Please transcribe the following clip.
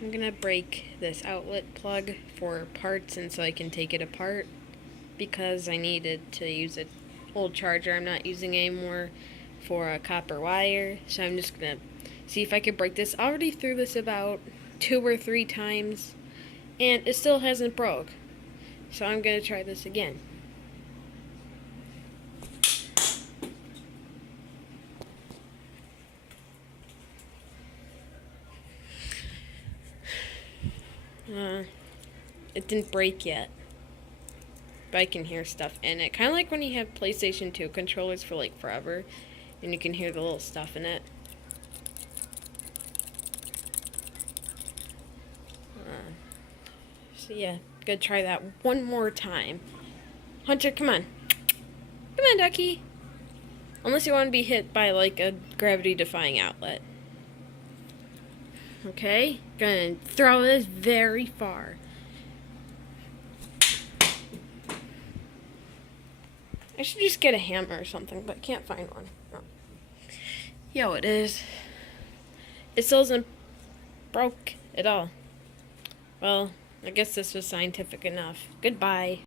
I'm gonna break this outlet plug for parts and so I can take it apart because I needed to use an old charger I'm not using anymore for a copper wire. So I'm just gonna see if I can break this. I already threw this about 2 or 3 times and it still hasn't broke. So I'm gonna try this again. It didn't break yet, but I can hear stuff in it. Kind of like when you have PlayStation 2 controllers for like forever, and you can hear the little stuff in it. So yeah, gonna try that one more time. Hunter, come on. Come on, ducky. Unless you want to be hit by like a gravity-defying outlet. Okay, gonna throw this very far. I should just get a hammer or something, but can't find one. Oh. Yo, it is. It still isn't broke at all. Well, I guess this was scientific enough. Goodbye.